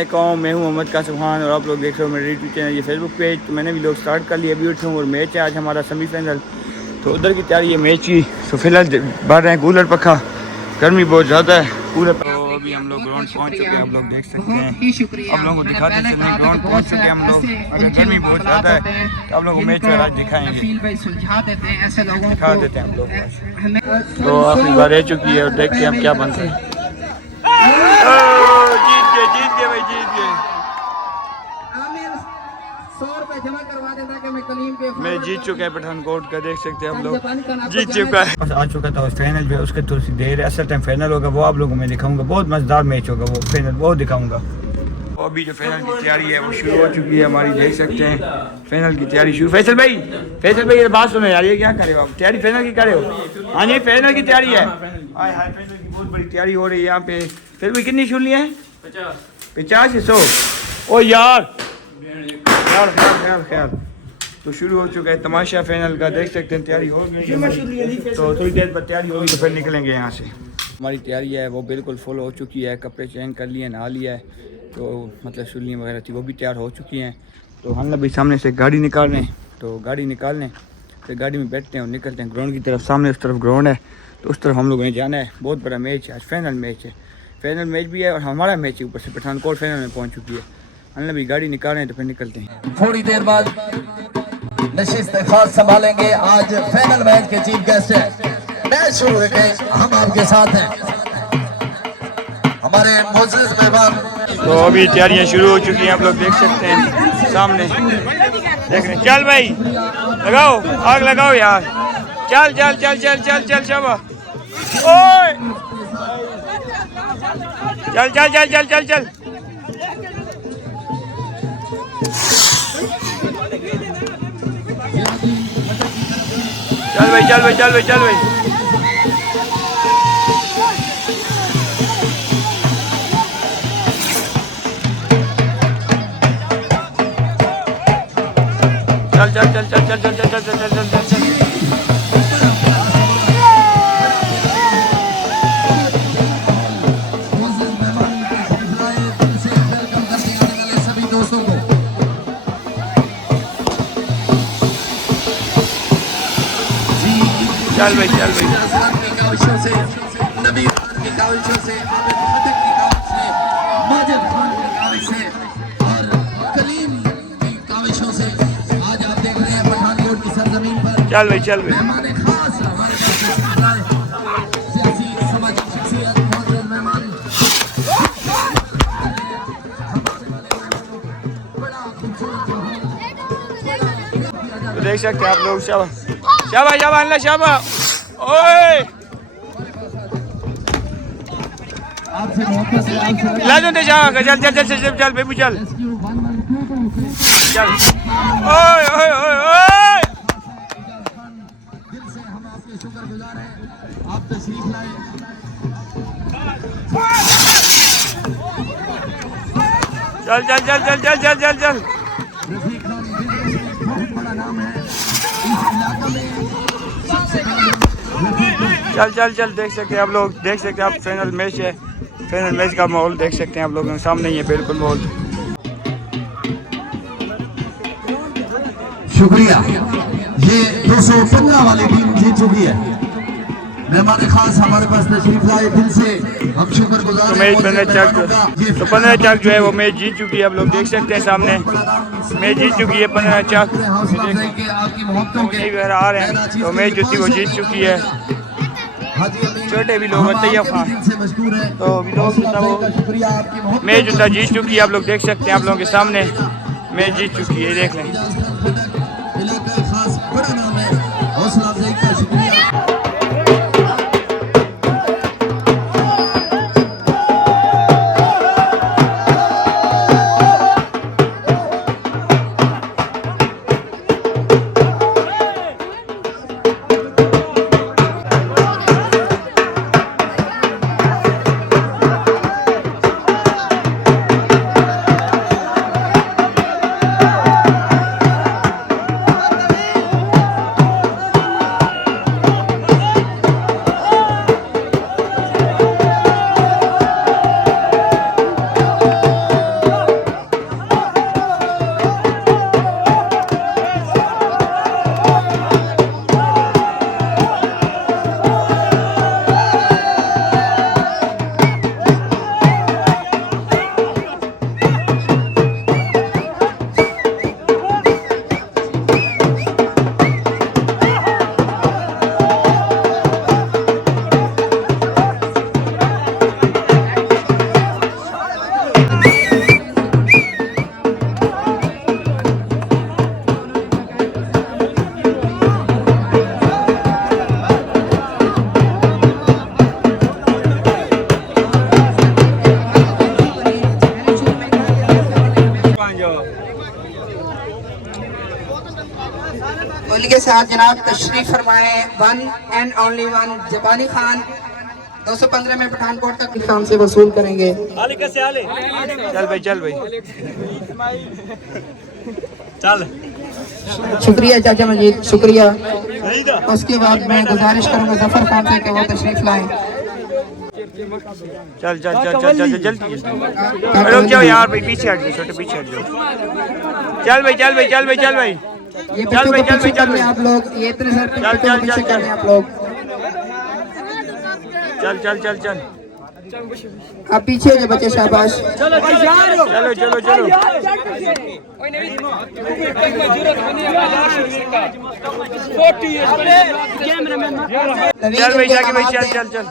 मैं हूं मोहम्मद कासिम खान और आप लोग देख रहे हो मेरे यूट्यूब चैनल ये फेसबुक पेज। तो मैंने भी लोग स्टार्ट कर लिया, अभी उठे हूँ और मैच है आज हमारा सेमीफाइनल। तो उधर की तैयारी है मैच की। तो फिलहाल बढ़ रहे हैं कूलर पंखा, गर्मी बहुत ज़्यादा है कूलर। तो अभी हम लोग ग्राउंड पहुँच चुके हैं, आप लोग देख सकते हैं। आप लोगों को दिखाते चले ग्राउंड पहुँच चुके हैं हम लोग। अगर गर्मी बहुत ज़्यादा है तो आप लोगों को मैच आज दिखाएँगे, दिखा देते हैं हम लोग। तो आखिरी बार रह चुकी है और देखते हैं हम क्या बनते हैं। जीत गए भाई, जीत गए। मैं जीत चुका है पठानकोट का, देख सकते हैं हम लोग जीत चुका है। बस आ चुका था फाइनल पे, उसके थोड़ी सी देर है। असल टाइम फाइनल होगा वो आप लोगों को मैं दिखाऊंगा, बहुत मजेदार मैच होगा वो फाइनल, वो दिखाऊंगा। और अभी जो फाइनल की तैयारी है वो शुरू हो चुकी है हमारी, देख सकते हैं फाइनल की तैयारी शुरू। फैसल भाई ये बात सुनो यार, ये क्या करे हो आप? तैयारी फाइनल की करे हो? हाँ जी फाइनल की तैयारी है। हाय हाय, फाइनल की बहुत बड़ी तैयारी हो रही है यहाँ पे। फिर भी कितनी शुरू है? 50 से 100। ओ यार ख्याल तो शुरू हो चुका है तमाशा फाइनल का, देख सकते हैं तैयारी हो गई। तो थोड़ी देर बाद तैयारी होगी तो फिर निकलेंगे यहाँ से। हमारी तैयारी है वो बिल्कुल फुल हो चुकी है, कपड़े चेंज कर लिए, नहा लिया है। तो मतलब शुलियाँ वगैरह थी वो भी तैयार हो चुकी हैं। तो हम भी सामने से गाड़ी निकाल रहे हैं, तो गाड़ी निकाल लें फिर गाड़ी में बैठते हैं और निकलते हैं ग्राउंड की तरफ। सामने उस तरफ ग्राउंड है तो उस तरफ हम लोगों ने जाना है। बहुत बड़ा मैच है आज, फाइनल मैच है, फाइनल मैच भी है और हमारा मैच है। ऊपर से पठानकोट फाइनल में पहुँच चुकी है। हम भी गाड़ी निकाल रहे हैं तो फिर निकलते हैं। थोड़ी देर बाद नशिस्त खास संभालेंगे। आज फाइनल मैच के चीफ गेस्ट हैं। मैच शुरू हो गए, हम आपके साथ हैं, हमारे मोअज़्ज़िज़ मेहमान। तो अभी तैयारियां शुरू हो चुकी हैं, आप लोग देख सकते हैं सामने, देख रहे हैं। चल भाई लगाओ, आग लगाओ यार, चल चल चल चल चल चल शाबाश, ओए चल चल चल चल चल चल चल भाई चल भाई चल भाई चल भाई। चल चल चल चल चल चल चल चल चल चल चल चल। चल भाई चल भाई। चल भाई चल भाई। तो देख सकते हैं आप लोग, शाबाश शाबाश शाबाश शाबाश, ओए लाजो दे जा, चल चल चल चल चल बेबी चल चल, ओए ओए ओए ओए शुक्रगुजार हैं, आप तशरीफ लाए। चल चल चल चल चल चल चल चल। बहुत बड़ा नाम है इस इलाके में। चल चल चल, देख सकते हैं आप लोग, देख सकते हैं आप फाइनल मैच है, फाइनल मैच का माहौल देख सकते हैं आप लोगों के सामने ही है बिल्कुल माहौल। शुक्रिया। ये 215 वाली टीम जीत चुकी है। मेहमान खास हमारे पास तशरीफ लाए, दिल से हम शुक्रगुजार हैं। तो मैच 15 चक जो है वो मैच जीत चुकी है, आप लोग देख सकते हैं सामने मैच जीत चुकी है 15 चक। आ रहे हैं तो मैच जो थी वो जीत चुकी है। छोटे भी लोग तैयब खान तो भी लोग वो मैच जो था जीत चुकी है, आप लोग देख सकते हैं आप लोगों के सामने मैच जीत चुकी है, देख लें। फैमिली के साथ जनाब तशरीफ फरमाए। वन एंड ओनली वन जबानी खान 215 में पठानकोट तक खान से वसूल करेंगे। चल भाई चल भाई चल। शुक्रिया चाचा मजीद, शुक्रिया। उसके बाद मैं गुजारिश करूंगा जफर खान से कि वो तशरीफ लाएं। चल चल चल चल चल जल्दी जल्दी रुक जाओ यार भाई, पीछे हट जाओ, छोटे पीछे हट जाओ। चल भाई चल भाई चल भाई चल भाई ये चल भाई चल भाई चल भाई आप लोग, ये इतने सारे चल, चल, पीछे चल, कर रहे हैं आप लोग। चल चल चल चल आप पीछे हो जाओ बच्चे, शाबाश। चलो चलो चलो चल भाई जाके भाई चल चल चल।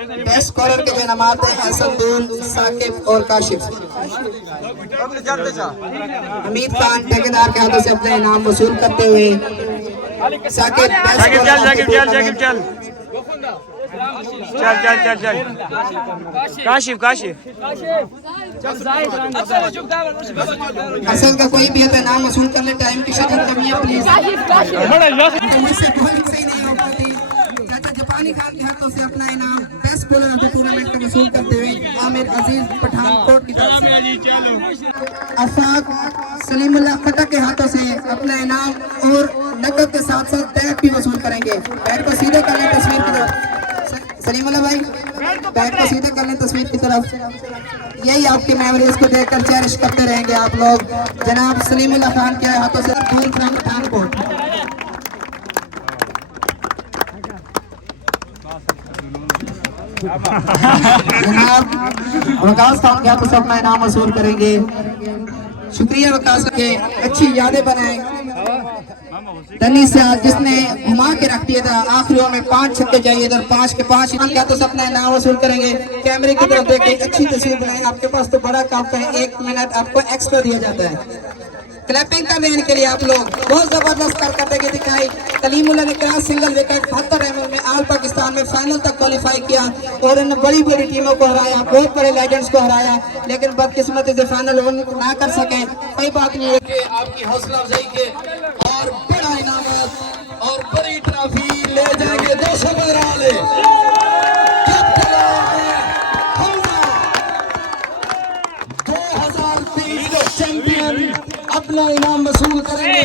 बेस्ट स्कोरर के जो इनामात हैं असदुल, साकिब और काशिफ। हमीद खान ठेकेदार के हाथों से अपने इनाम वसूल करते हुए साकिब साकिब चल साकिब चल साकिब चल चल चल चल चल काशिफ काशिफ असल का कोई भी इनाम वसूल कर ले, टाइम की शदीद कमी है प्लीज। मुझसे बॉलिंग सही नहीं हो पाती। चाचा जापानी खान के हाथों से अपना इनाम best bowler of the tournament का वसूल करते हुए आमिर अजीज पठानकोट की तरफ से अफाक सलीमुल्लाह खटक के हाथों से अपना इनाम और नकद के साथ साथ टैग भी वसूल करेंगे। बैट को सीधे कर लें तस्वीर की तरफ, सलीमुल्लाह भाई बैट को सीधे कर लें तस्वीर की तरफ। यही आपकी मेमोरीज को देखकर चेरिश करते रहेंगे आप लोग। जनाब सलीमुल्लाह खान के हाथों से दूर फ्रॉम पठानकोट। जनाब वकास खान के हाथों से अपना इनाम वसूल करेंगे। शुक्रिया वकास के, अच्छी यादें बनाए। दनी से जिसने घुमा के रख दिया था, आखिरी ओवर में 5 छक्के चाहिए थे, 5 के 5 क्या तो अपना इनाम वसूल करेंगे। कैमरे की तरफ देखें, अच्छी तस्वीर बनाए। आपके पास तो बड़ा कप है, 1 मिनट आपको एक्स्ट्रा दिया जाता है। क्लैपिंग कर रहे हैं इनके लिए आप लोग। बहुत जबरदस्त करके दिखाई। कलीमुल्लाह ने क्रॉस सिंगल विकेट 72 रन में ऑल पाकिस्तान में फाइनल तक क्वालिफाई किया और इन बड़ी बड़ी टीमों को हराया, बहुत बड़े लेजेंड्स को हराया, लेकिन बदकिस्मती से फाइनल ना कर सके। कोई बात नहीं है, आपकी हौसला अफजाई के और बड़ा इनामत और बड़ी ट्रॉफी ले जाएंगे 215 वाले 2020 चैंपियन अपना इनाम वसूल करेंगे।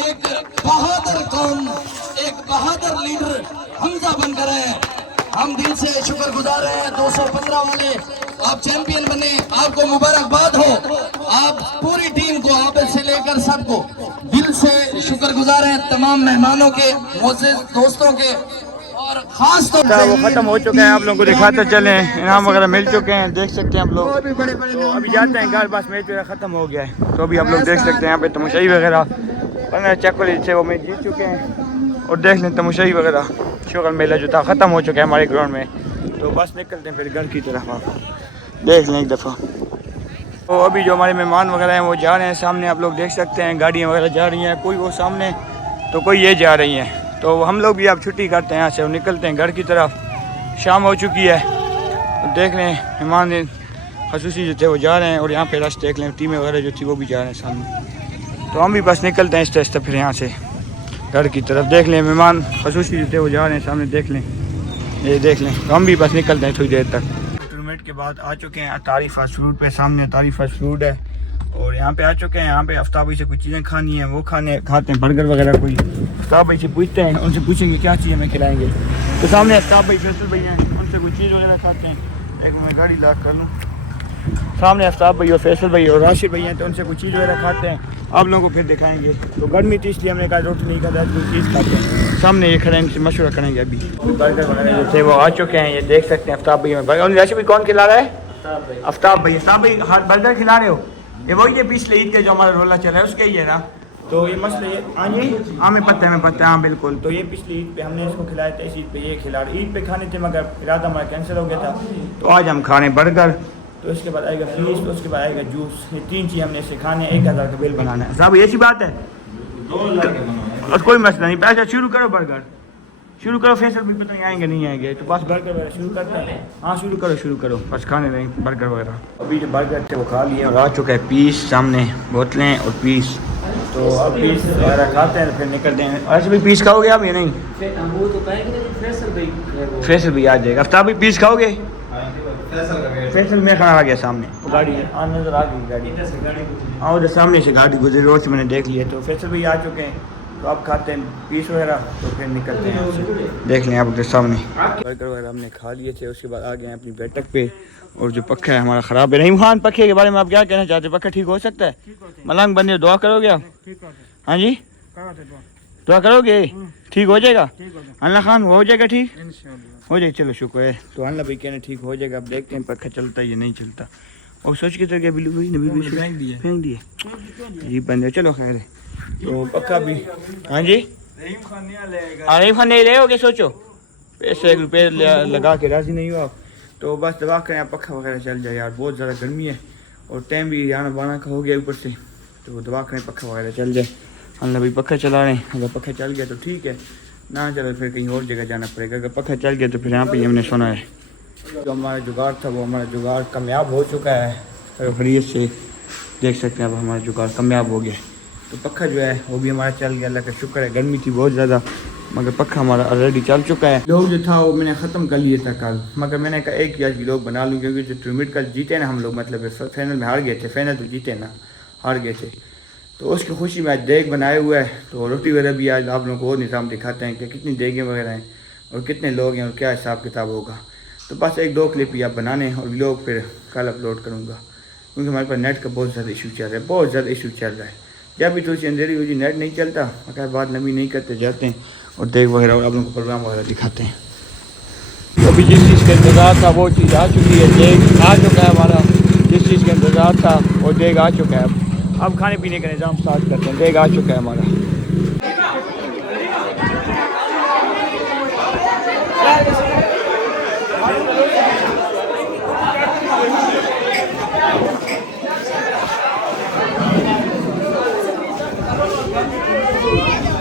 एक बहादुर कौम, एक बहादुर लीडर हमजा बनकर है। हम दिल से शुक्रगुजार हैं 215 वाले, आप चैंपियन बने, आपको मुबारकबाद हो। आप पूरी टीम को, आप से लेकर सबको दिल से शुक्रगुजार हैं। तमाम मेहमानों के, मोअज़्ज़िज़ दोस्तों के और खास तौर वो खत्म हो चुका है। आप लोगों को दिखाते चले, इनाम वगैरह मिल चुके हैं, देख सकते हैं आप लोग। तो अभी जाते हैं घर, बस मैच वगैरह खत्म हो गया है। तो अभी आप लोग देख सकते हैं यहाँ पे तमाशाई वगैरह 15 चक्कर से वो मैच जीत चुके हैं। और देख लें तमाशाई वगैरह शुगर मेला जो था ख़त्म हो चुका है हमारे ग्राउंड में। तो बस निकलते हैं फिर घर की तरफ, आप देख लें एक दफ़ा। तो अभी जो हमारे मेहमान वगैरह हैं वो जा रहे हैं सामने, आप लोग देख सकते हैं गाड़ियाँ वगैरह जा रही हैं, कोई वो सामने तो कोई ये जा रही हैं। तो हम लोग भी अब छुट्टी करते हैं यहाँ से और निकलते हैं घर की तरफ। शाम हो चुकी है, तो देख लें मेहमान खसूसी जो थे वो जा रहे हैं और यहाँ पे रश देख लें, टीमें वगैरह जो थी वो भी जा रहे हैं सामने। तो हम भी बस निकलते हैं इस तरह फिर यहाँ से घर की तरफ। देख लें मेहमान खसूसी जो थे वो जा रहे हैं सामने, देख लें ये देख लें। तो हम भी बस निकलते हैं थोड़ी देर तक। टूर्नामेंट के बाद आ चुके हैं अतारी फास्ट फूड पे, सामने अतारी फास्ट फूड है और यहाँ पे आ चुके हैं। यहाँ पे आफ्ताब भाई से कुछ चीज़ें खानी है, वो खाते हैं बर्गर वगैरह। कोई आफ्ताब भाई से पूछते हैं, उनसे पूछेंगे क्या चीज़ हमें खिलाएंगे। तो सामने आफ्ताब भाई फैसल भाई हैं, उनसे कुछ चीज़ वगैरह खाते हैं। एक मैं गाड़ी लॉक कर लूँ। सामने आफ्ताब भाई और फैसल भाई और राशिद भाई हैं, तो उनसे कुछ चीज़ वगैरह खाते हैं, आप लोगों को फिर दिखाएंगे। तो गर्मी थी इसलिए हमने कहा रोटी नहीं खाता, कोई चीज़ खाते हैं। सामने ये खड़े हैं, मशवरा करेंगे। अभी बर्गर वगैरह जो थे वो आ चुके हैं, ये देख सकते हैं। आफ्ताब भाई राशिद भाई कौन खिला रहा है? आफ्ताब भाई। आफ्ताब भाई बर्गर खिला रहे हो? ये वही है पिछले ईद का जो हमारा रोला चला है उसका ही है ना? तो ये मसला ये हमें पता है हाँ बिल्कुल। तो ये पिछली ईद पे हमने इसको खिलाया था, इस ईद पे ये खिला रहे। ईद पे खाने थे मगर इरादा हमारा कैंसिल हो गया था, तो आज हम खा रहे हैं बर्गर। तो इसके बाद आएगा फ्रीज, तो उसके बाद आएगा जूस। ये 3 चीज़ हमने इससे खाने, 1000 का बिल बनाना है। साहब ऐसी बात है, और कोई मसला नहीं। पैसा शुरू करो, बर्गर शुरू करो। फैसल भी पता नहीं आएंगे नहीं आएंगे, तो बस बर्गर वगैरह शुरू करते हैं। हाँ शुरू करो बस खाने नहीं बर्गर वगैरह। अभी जो बर्गर थे वो खा लिए और आ चुका है पीस, सामने बोतलें और पीस। तो अब पीस वगैरह खाते हैं फिर निकलते हैं। अच्छा भाई पीस खाओगे आप या नहीं? वो तो कहेंगे फैसल भाई फैसल भी आ जाएगा। आफ्ताब भी पीस खाओगे? फैसल में खाना आ गया सामने गाड़ी नजर आ गई गाड़ी। हाँ उधर सामने से गाड़ी गुजरी रोड से मैंने देख लिया। तो फैसल भी आ चुके हैं तो अब खाते हैं पीस वगैरह तो फिर निकलते हैं। देख लें आप उधर सामने बर्गर वगैरह हमने खा लिए थे। उसके बाद आ गए हैं अपनी बैठक पे। और जो पक्का है हमारा ख़राब है। रहीम खान पक्के के बारे में आप क्या कहना चाहते हैं? पक्का ठीक हो सकता है? मलंग बंदे दुआ करोगे आप? हाँ जी दुआ करोगे ठीक हो जाएगा? अल्लाह खान हो जाएगा ठीक हो जाएगा। चलो शुक्र है। तो अल्लाह भाई कहना ठीक हो जाएगा। अब देखते हैं पक्का चलता है या नहीं चलता। और सोच के तो क्या बिल्लू भाई ने फेंक दिए जी बंदे। चलो खैर है तो पक्का भी। हाँ जी रहीम खान नहीं ले होगे सोचो पैसे रुपये लगा के राजी नहीं हो आप। तो बस दवा करें आप पक्का वगैरह चल जाए यार। बहुत ज़्यादा गर्मी है और टाइम भी आना बाना का हो गया ऊपर से। तो दवा करें पक्का वगैरह चल जाए। अल्लाह भाई पक्का चला रहे हैं। अगर पक्का चल गया तो ठीक है ना चलो फिर कहीं और जगह जाना पड़ेगा। अगर पक्का चल गया तो फिर यहाँ पे हमने सुना है जो हमारा जुगाड़ था वो हमारा जुगाड़ कामयाब हो चुका है। खरीद से देख सकते हैं अब हमारा जुगाड़ कामयाब हो गया। तो पक्का जो है वो भी हमारा चल गया। अल्लाह का शुक्र है। गर्मी थी बहुत ज़्यादा मगर पक्का हमारा ऑलरेडी चल चुका है। लोग जो था वो मैंने ख़त्म कर लिया था कल मगर मैंने कहा एक या लोग बना लूँ क्योंकि जो टूर्नामेंट कल जीते ना हम लोग मतलब फाइनल में हार गए थे। फाइनल तो जीते ना हार गए थे तो उसकी खुशी में आज देग बनाए हुआ है। तो रोटी वगैरह भी आज आप लोगों को और निज़ाम दिखाते हैं कि कितनी देगें वगैरह हैं और कितने लोग हैं और क्या हिसाब किताब होगा। तो बस एक दो क्लिप ही आप बनाने और लोग फिर कल अपलोड करूँगा क्योंकि हमारे पास नेट का बहुत ज़्यादा इशू चल रहा है। बहुत ज़्यादा इशू चल रहा है। जब भी थोड़ी सी अंधेरी हुई नेट नहीं चलता अगर बात नमी नहीं करते जाते हैं और देख वगैरह और आप लोगों को प्रोग्राम वगैरह दिखाते हैं। तो अभी जिस चीज़ का इंतज़ार था वो चीज़ आ चुकी है। देग आ चुका है हमारा। जिस चीज़ का इंतज़ार था वो देग आ चुका है। अब खाने पीने का निज़ाम स्टार्ट करते हैं। देग आ चुका है हमारा।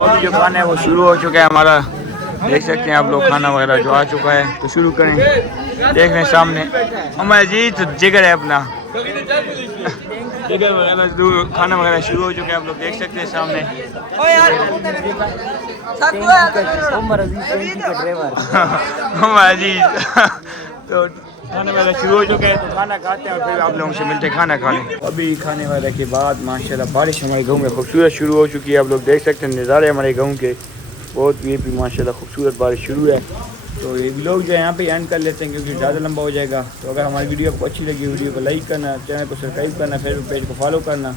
अभी जो खाना है वो शुरू हो चुका है हमारा। देख सकते हैं आप लोग खाना वगैरह जो आ चुका है। तो शुरू करें। देख रहे हैं सामने हमारे जी तो जिगर है अपना जिगर वगैरह खाना वगैरह शुरू हो चुका है। आप लोग देख सकते हैं सामने हमारे जी तो खाने वाला शुरू हो चुका है। तो खाना खाते हैं और फिर आप लोगों से मिलते हैं खाना खाने। अभी खाने वाले के बाद माशाल्लाह बारिश हमारे गांव में खूबसूरत शुरू हो चुकी है। आप लोग देख सकते हैं नज़ारे हमारे गांव के बहुत ये भी माशाल्लाह खूबसूरत बारिश शुरू है। तो ये लोग जो है यहाँ पे एंड कर लेते हैं क्योंकि ज़्यादा लंबा हो जाएगा। तो अगर हमारी वीडियो आपको अच्छी लगी वीडियो को लाइक करना, चैनल को सब्सक्राइब करना, फेसबुक पेज को फॉलो करना।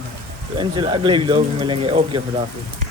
तो इनसे अगले वीडियो में मिलेंगे। ओके खुदा हाफिज़।